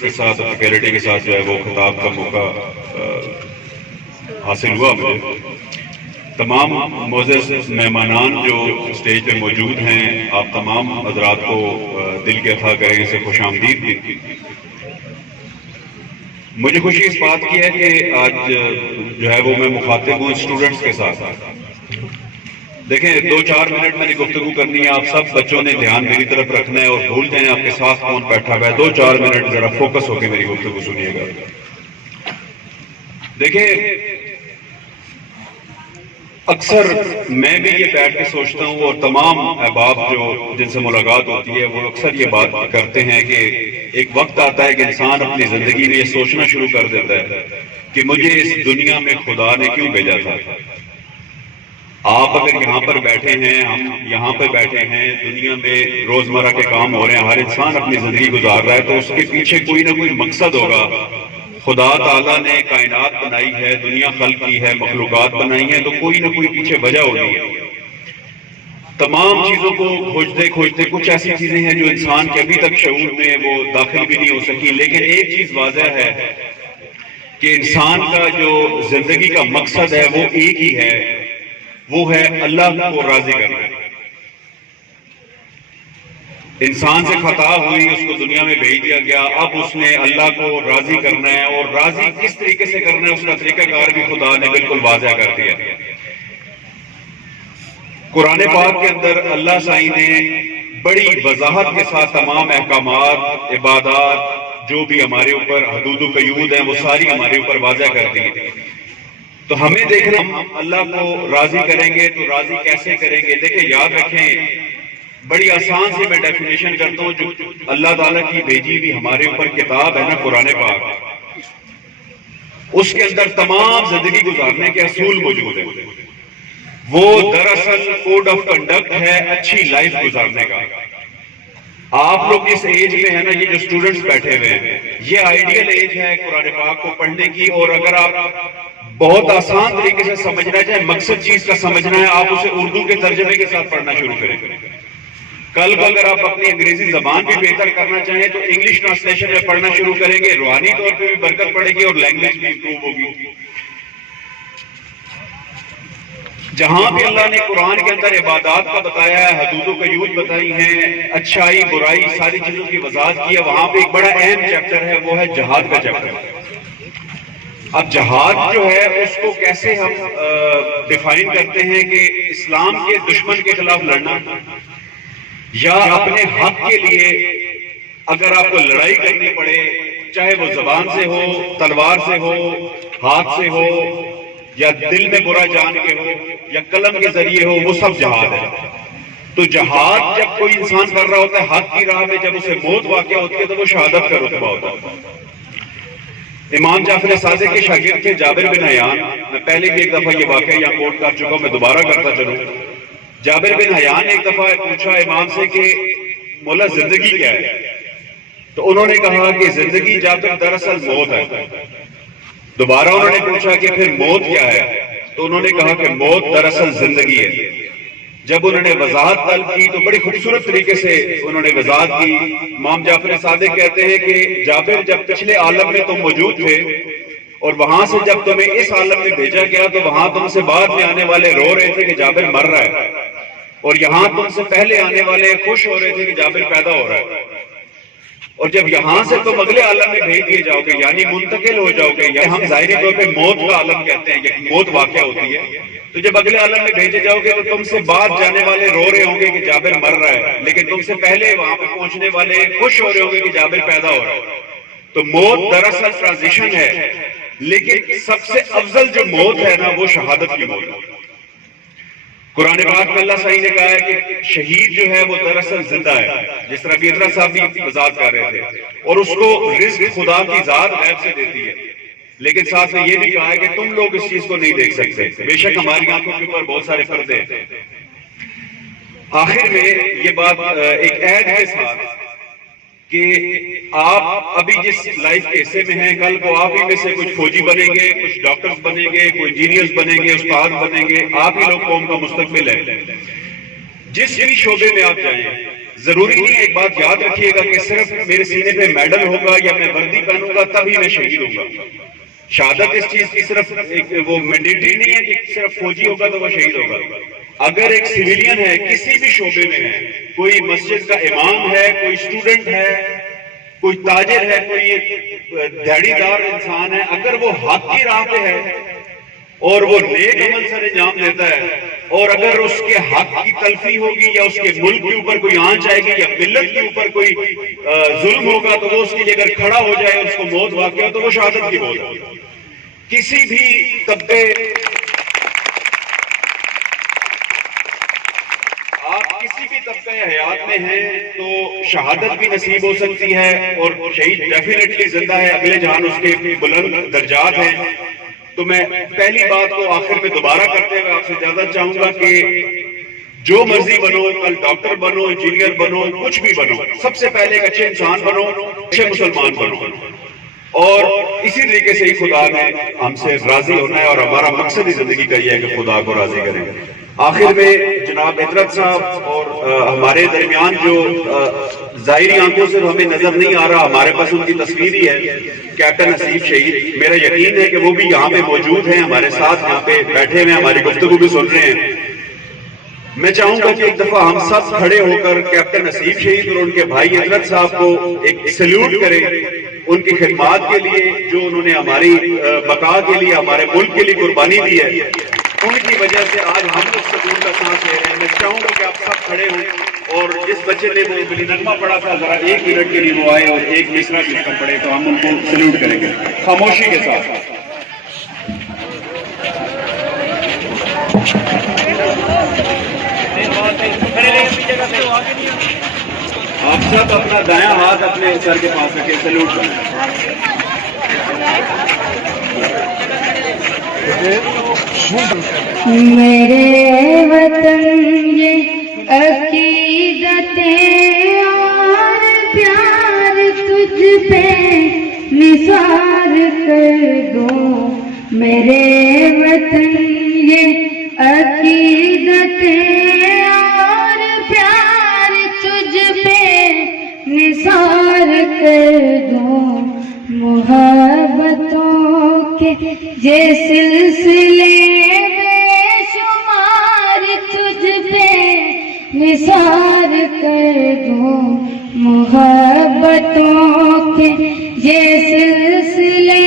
Students کے ساتھ faculty کے ساتھ جو ہے وہ خطاب کا موقع حاصل ہوا مجھے. تمام معزز مہمانان جو اسٹیج پہ موجود ہیں، آپ تمام حضرات کو دل کے اتھا کریں سے خوش آمدید کی. مجھے خوشی اس بات کی ہے کہ آج جو ہے وہ میں مخاطب ہوں اسٹوڈنٹس کے ساتھ. دیکھیں 2-4 منٹ میں نے گفتگو کرنی ہے، آپ سب بچوں نے دھیان میری طرف رکھنا ہے اور بھول جائیں آپ کے ساتھ کون بیٹھا ہوا ہے. 2-4 منٹ ذرا فوکس ہو کے میری گفتگو سنیے گا. دیکھیں اکثر میں بھی یہ بیٹھ کے سوچتا ہوں اور تمام احباب جو جن سے ملاقات ہوتی ہے وہ اکثر یہ بات کرتے ہیں کہ ایک وقت آتا ہے کہ انسان اپنی زندگی میں یہ سوچنا شروع کر دیتا ہے کہ مجھے اس دنیا میں خدا نے کیوں بھیجا تھا. آپ اگر یہاں پر بیٹھے ہیں، ہم یہاں پر بیٹھے ہیں، دنیا میں روزمرہ کے کام ہو رہے ہیں، ہر انسان اپنی زندگی گزار رہا ہے، تو اس کے پیچھے کوئی نہ کوئی مقصد ہوگا. خدا تعالیٰ نے کائنات بنائی ہے، دنیا خلق کی ہے، مخلوقات بنائی ہیں، تو کوئی نہ کوئی پیچھے وجہ ہوگی. تمام چیزوں کو کھوجتے کھوجتے کچھ ایسی چیزیں ہیں جو انسان کے ابھی تک شعور میں وہ داخل بھی نہیں ہو سکی، لیکن ایک چیز واضح ہے کہ انسان کا جو زندگی کا مقصد ہے وہ ایک ہی ہے، وہ ہے اللہ کو راضی کرنا. انسان سے خطا ہوئی، اس کو دنیا میں بھیج دیا گیا، اب اس نے اللہ کو راضی کرنا ہے، اور راضی کس طریقے سے کرنا ہے اس کا طریقہ کار بھی خدا نے بالکل واضح کر دیا. قرآن پاک کے اندر اللہ سائی نے بڑی وضاحت کے ساتھ تمام احکامات، عبادات جو بھی ہمارے اوپر حدود و قیود ہیں وہ ساری ہمارے اوپر واضح کر دی. تو ہمیں دیکھنا ہم اللہ کو راضی کریں گے تو راضی کیسے کریں گے. دیکھیں یاد رکھیں، بڑی آسان سے میں ڈیفینیشن کرتا ہوں، جو اللہ تعالیٰ کی بھیجی بھی ہمارے اوپر کتاب ہے نا قرآن پاک، اس کے اندر تمام زندگی گزارنے کے اصول موجود ہیں. وہ دراصل کوڈ آف کنڈکٹ ہے اچھی لائف گزارنے کا. آپ لوگ اس ایج میں ہے نا، یہ جو اسٹوڈنٹس بیٹھے ہوئے ہیں، یہ آئیڈیل ایج ہے قرآن پاک کو پڑھنے کی. اور اگر آپ بہت آسان طریقے سے سمجھنا چاہیں، مقصد چیز کا سمجھنا ہے، آپ اسے اردو کے ترجمے کے ساتھ پڑھنا شروع کریں. کل کو اگر آپ اپنی انگریزی زبان بھی بہتر کرنا چاہیں تو انگلش ٹرانسلیشن میں پڑھنا شروع کریں گے، روحانی طور پہ بھی برکت پڑے گی اور لینگویج بھی امپروو ہوگی. جہاں بھی اللہ نے قرآن کے اندر عبادات کا بتایا ہے، حدود و قیود بتائی ہیں، اچھائی برائی ساری چیزوں کی وضاحت کی ہے، وہاں پہ ایک بڑا اہم چیپٹر ہے، وہ ہے جہاد کا چیپٹر. اب جہاد جو ہے اس کو کیسے ہم ڈیفائن کرتے ہیں کہ اسلام کے دشمن کے خلاف لڑنا، یا اپنے حق کے لیے اگر آپ کو لڑائی کرنی پڑے، چاہے وہ زبان سے ہو، تلوار سے ہو، ہاتھ سے ہو، یا دل میں برا جان کے ہو، یا قلم کے ذریعے ہو، وہ سب جہاد ہے. تو جہاد جب کوئی انسان کر رہا ہوتا ہے حق کی راہ میں، جب اسے موت واقع ہوتی ہے تو وہ شہادت کا رتبہ ہوتا ہے. امام جعفر صادق کے شاگرد تھے جابر بن حیان. میں پہلے بھی ایک دفعہ یہ واقعہ یہاں کوٹ کر چکا ہوں، میں دوبارہ کرتا چلوں. جابر بن حیان نے ایک دفعہ پوچھا امام سے کہ مولا زندگی کیا ہے؟ تو انہوں نے کہا کہ زندگی جابر دراصل موت ہے. دوبارہ انہوں نے پوچھا کہ پھر موت کیا ہے؟ تو انہوں نے کہا کہ موت دراصل زندگی ہے. جب انہوں نے وضاحت طلب کی تو بڑی خوبصورت طریقے سے انہوں نے وضاحت کی. امام جعفر صادق کہتے ہیں کہ جابر جب پچھلے عالم میں تم موجود تھے اور وہاں سے جب تمہیں اس عالم میں بھیجا گیا تو وہاں تم سے بعد میں آنے والے رو رہے تھے کہ جابر مر رہا ہے، اور یہاں تم سے پہلے آنے والے خوش ہو رہے تھے کہ جابر پیدا ہو رہا ہے. اور جب یہاں سے تم اگلے عالم میں بھیج دیے جاؤ گے، یعنی منتقل ہو جاؤ گے، یا ہم ظاہری طور پہ موت کا عالم کہتے ہیں، یہ موت واقع ہوتی ہے. تو جب اگلے عالم میں بھیجے جاؤ گے تو تم سے بعد جانے والے رو رہے ہوں گے کہ جابر مر رہا ہے، لیکن تم سے پہلے وہاں پہ پہنچنے والے خوش ہو رہے ہوں گے کہ جابر پیدا ہو رہا ہے. تو موت دراصل ٹرانزیشن ہے، لیکن سب سے افضل جو موت ہے نا وہ شہادت کی موت ہے. قرآن پاک میں اللہ صحیح نے کہا ہے کہ شہید جو ہے وہ دراصل زندہ ہے، جس طرح بیدرہ صاحب بھی وضاحت کر رہے تھے، اور اس کو رزق خدا کی ذات غیب سے دیتی ہے. لیکن ساتھ میں یہ بھی کہا ہے کہ تم لوگ اس چیز کو نہیں دیکھ سکتے، بے شک ہماری آنکھوں کے اوپر بہت سارے پردے ہیں. آخر میں یہ بات ایک عہد کے ساتھ کہ آپ ابھی جس لائف کے حصے میں ہیں، کل کو آپ ہی میں سے کچھ فوجی بنیں گے، کچھ ڈاکٹرز بنیں گے، کوئی انجینئرز بنیں گے، استاد بنیں گے. آپ ہی لوگ قوم کا مستقبل ہے. جس بھی شعبے میں آپ جائیں، ضروری نہیں ہے، ایک بات یاد رکھیے گا کہ صرف میرے سینے پہ میڈل ہوگا یا میں وردی پہنوں گا تبھی میں شہید ہوں گا۔ شہادت اس چیز کی صرف وہ مینڈیٹری نہیں ہے کہ صرف فوجی ہوگا تو وہ شہید ہوگا۔ اگر ایک سویلین ہے، کسی بھی شعبے میں ہے، کوئی مسجد کا امام ہے، کوئی اسٹوڈنٹ ہے، کوئی تاجر ہے، کوئی دیہڑی دار انسان ہے، اگر وہ حق کی راہ پہ ہے اور وہ نیک عمل سر انجام دیتا ہے، اور اگر اس کے حق کی تلفی ہوگی یا اس کے ملک کے اوپر کوئی آنچ آئے گی یا ملت کے اوپر کوئی ظلم ہوگا تو وہ اس کے لیے اگر کھڑا ہو جائے، اس کو موت واقع ہو تو وہ شہادت کی موت ہے۔ کسی بھی طبقے، آپ کسی بھی طبقہ حیات میں ہیں تو شہادت بھی نصیب ہو سکتی ہے، اور شہید ڈیفینیٹلی زندہ ہے، اگلے جہان اس کے بلند درجات ہیں۔ تو میں پہلی بات کو آخر میں دوبارہ کرتے ہوئے آپ سے اجازت چاہوں گا کہ جو مرضی بنو، کل ڈاکٹر بنو، انجینئر بنو، کچھ بھی بنو، سب سے پہلے ایک اچھے انسان بنو، اچھے مسلمان بنو، اور اسی طریقے سے ہی خدا نے ہم سے راضی ہونا ہے، اور ہمارا مقصد ہی زندگی کا یہ ہے کہ خدا کو راضی کریں۔ آخر میں جناب عطرت صاحب اور ہمارے درمیان جو ظاہری آنکھوں سے ہمیں نظر نہیں آ رہا، ہمارے پاس ان کی تصویر ہی ہے، کیپٹن حسیب شہید، میرا یقین ہے کہ وہ بھی یہاں پہ موجود ہیں، ہمارے ساتھ یہاں پہ بیٹھے ہوئے، ہماری گفتگو بھی سن رہے ہیں۔ میں چاہوں گا کہ ایک دفعہ ہم سب کھڑے ہو کر کیپٹن حسیب شہید اور ان کے بھائی عطرت صاحب کو ایک سیلیوٹ کریں، ان کی خدمات کے لیے جو انہوں نے ہماری بقا کے لیے، ہمارے ملک کے لیے قربانی دی ہے، ان کی وجہ سے آج ہم لوگ سکون کا سانس لے رہے ہیں۔ میں چاہوں گا کہ آپ سب کھڑے ہوں، اور جس بچے نے وہ بلی نغمہ پڑھا تھا ذرا ایک منٹ کے لیے وہ آئے اور ایک مصرع جس کا پڑھے تو ہم ان کو سیلیوٹ کریں گے خاموشی کے ساتھ۔ آپ سب اپنا دایاں ہاتھ اپنے سر کے پاس رکھے، سیلیوٹ کریں۔ میرے وطن یہ عقیدتیں اور پیار تجھ پہ نثار کر دوں، میرے وطن یہ عقیدتیں اور پیار تجھ پہ نثار کر دوں، محبتوں کے یہ سلسلے بے شمار تجھ پہ نثار کر دوں، محبتوں کے یہ سلسلے